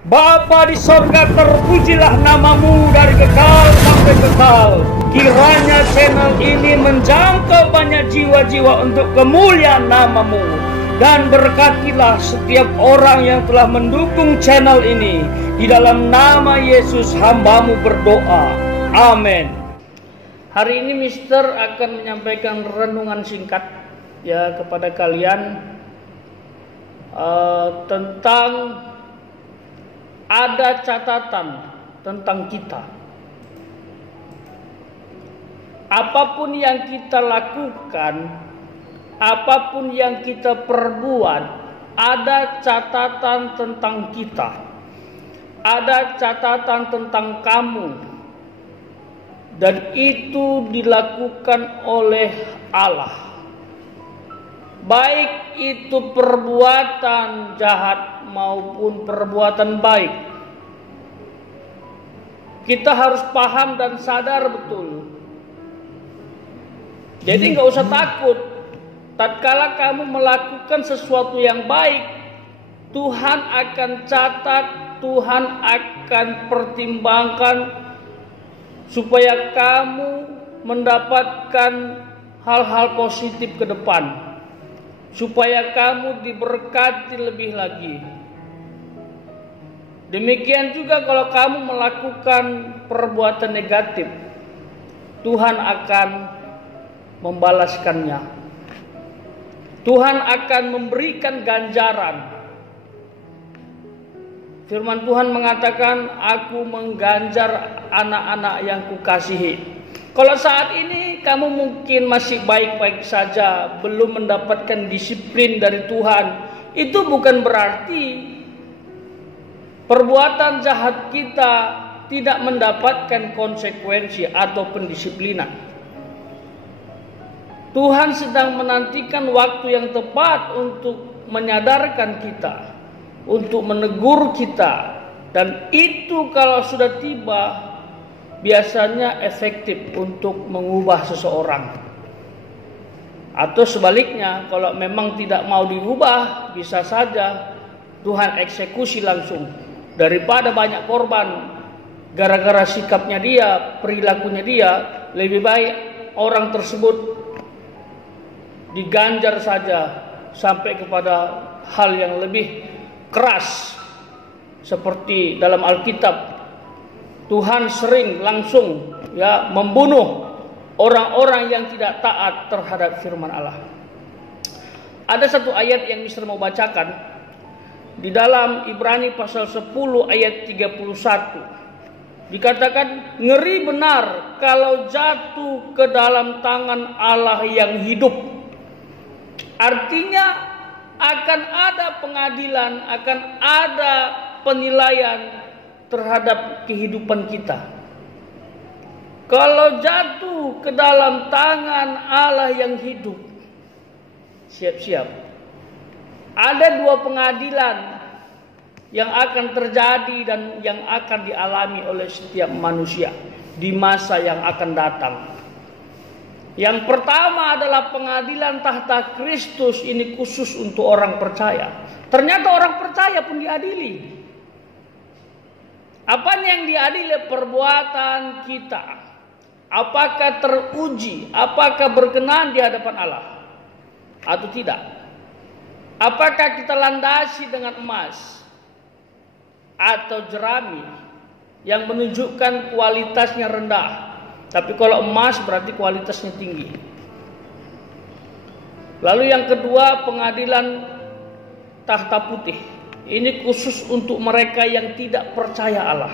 Bapa di sorga, terpujilah namamu dari kekal sampai kekal. Kiranya channel ini menjangkau banyak jiwa-jiwa untuk kemuliaan namamu. Dan berkatilah setiap orang yang telah mendukung channel ini. Di dalam nama Yesus hambamu berdoa. Amin. Hari ini Mister akan menyampaikan renungan singkat ya kepada kalian tentang ada catatan tentang kita. Apapun yang kita lakukan, apapun yang kita perbuat, ada catatan tentang kita. Ada catatan tentang kamu. Dan itu dilakukan oleh Allah. Baik itu perbuatan jahat maupun perbuatan baik. Kita harus paham dan sadar betul. Jadi nggak usah takut. Tatkala kamu melakukan sesuatu yang baik, Tuhan akan catat, Tuhan akan pertimbangkan supaya kamu mendapatkan hal-hal positif ke depan. Supaya kamu diberkati lebih lagi. Demikian juga kalau kamu melakukan perbuatan negatif, Tuhan akan membalaskannya. Tuhan akan memberikan ganjaran. Firman Tuhan mengatakan, aku mengganjar anak-anak yang kukasihi. Kalau saat ini kamu mungkin masih baik-baik saja, belum mendapatkan disiplin dari Tuhan, itu bukan berarti perbuatan jahat kita tidak mendapatkan konsekuensi atau pendisiplinan. Tuhan sedang menantikan waktu yang tepat untuk menyadarkan kita, untuk menegur kita, dan itu kalau sudah tiba biasanya efektif untuk mengubah seseorang. Atau sebaliknya, kalau memang tidak mau diubah, bisa saja Tuhan eksekusi langsung. Daripada banyak korban gara-gara sikapnya dia, perilakunya dia, lebih baik orang tersebut diganjar saja sampai kepada hal yang lebih keras. Seperti dalam Alkitab, Tuhan sering langsung membunuh orang-orang yang tidak taat terhadap firman Allah. Ada satu ayat yang Mister mau bacakan di dalam Ibrani pasal 10 ayat 31. Dikatakan, ngeri benar kalau jatuh ke dalam tangan Allah yang hidup. Artinya akan ada pengadilan, akan ada penilaian terhadap kehidupan kita. Kalau jatuh ke dalam tangan Allah yang hidup, siap-siap. Ada dua pengadilan yang akan terjadi dan yang akan dialami oleh setiap manusia di masa yang akan datang. Yang pertama adalah pengadilan tahta Kristus, ini khusus untuk orang percaya. Ternyata orang percaya pun diadili. Apa yang diadili? Perbuatan kita. Apakah teruji? Apakah berkenan di hadapan Allah? Atau tidak? Apakah kita landasi dengan emas? Atau jerami yang menunjukkan kualitasnya rendah? Tapi kalau emas berarti kualitasnya tinggi. Lalu yang kedua, pengadilan tahta putih. Ini khusus untuk mereka yang tidak percaya Allah.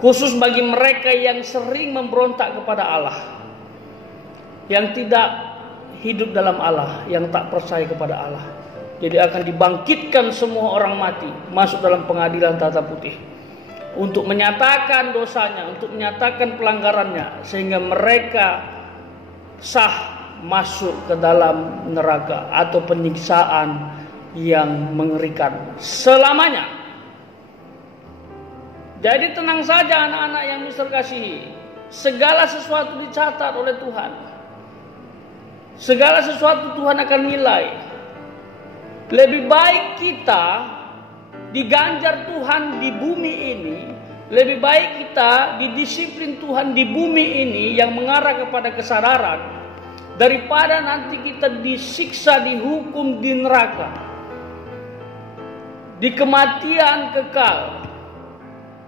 Khusus bagi mereka yang sering memberontak kepada Allah. Yang tidak hidup dalam Allah, yang tak percaya kepada Allah. Jadi akan dibangkitkan semua orang mati, masuk dalam pengadilan tahta putih. Untuk menyatakan dosanya, untuk menyatakan pelanggarannya, sehingga mereka sah masuk ke dalam neraka atau penyiksaan yang mengerikan selamanya. Jadi tenang saja anak-anak yang Mister kasihi. Segala sesuatu dicatat oleh Tuhan. Segala sesuatu Tuhan akan nilai. Lebih baik kita diganjar Tuhan di bumi ini, lebih baik kita didisiplin Tuhan di bumi ini yang mengarah kepada kesadaran, daripada nanti kita disiksa, dihukum di neraka, di kematian kekal.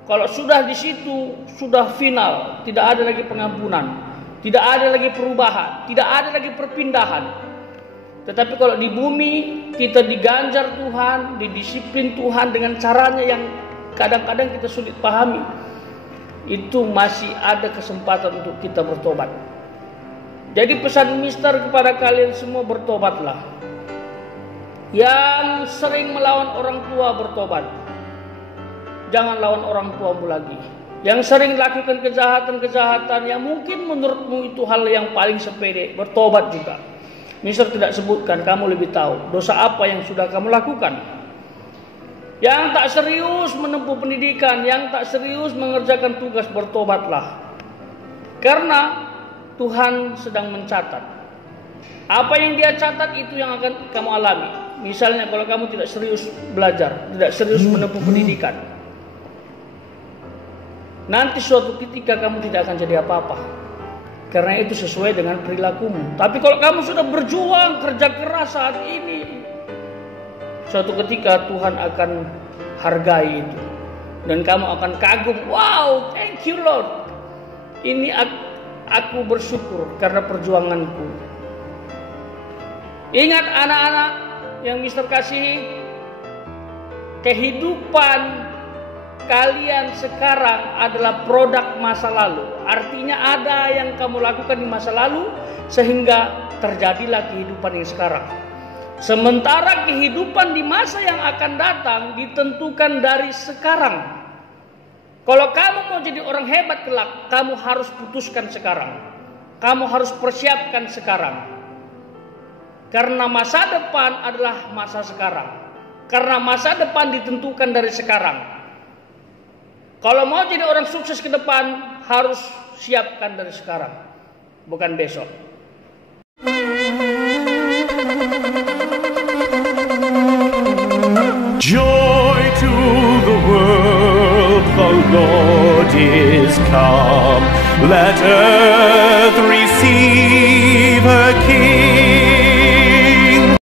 Kalau sudah di situ, sudah final, tidak ada lagi pengampunan, tidak ada lagi perubahan, tidak ada lagi perpindahan. Tetapi kalau di bumi kita diganjar Tuhan, didisiplin Tuhan dengan caranya yang kadang-kadang kita sulit pahami, itu masih ada kesempatan untuk kita bertobat. Jadi pesan Mister kepada kalian semua, bertobatlah. Yang sering melawan orang tua, bertobat. Jangan lawan orang tuamu lagi. Yang sering lakukan kejahatan-kejahatan yang mungkin menurutmu itu hal yang paling sepele, bertobat juga. Mister tidak sebutkan, kamu lebih tahu dosa apa yang sudah kamu lakukan. Yang tak serius menempuh pendidikan, yang tak serius mengerjakan tugas, bertobatlah. Karena Tuhan sedang mencatat. Apa yang Dia catat itu yang akan kamu alami. Misalnya kalau kamu tidak serius belajar, tidak serius menempuh pendidikan, nanti suatu ketika kamu tidak akan jadi apa-apa. Karena itu sesuai dengan perilakumu. Tapi kalau kamu sudah berjuang, kerja keras saat ini, suatu ketika Tuhan akan hargai itu. Dan kamu akan kagum, wow, thank you Lord. Ini aku bersyukur karena perjuanganku. Ingat anak-anak yang Mister kasihi, kehidupan kalian sekarang adalah produk masa lalu. Artinya ada yang kamu lakukan di masa lalu sehingga terjadilah kehidupan yang sekarang. Sementara kehidupan di masa yang akan datang ditentukan dari sekarang. Kalau kamu mau jadi orang hebat kelak, kamu harus putuskan sekarang. Kamu harus persiapkan sekarang. Karena masa depan adalah masa sekarang. Karena masa depan ditentukan dari sekarang. Kalau mau jadi orang sukses ke depan, harus siapkan dari sekarang, bukan besok. Joy to the world, the Lord is come. Let earth receive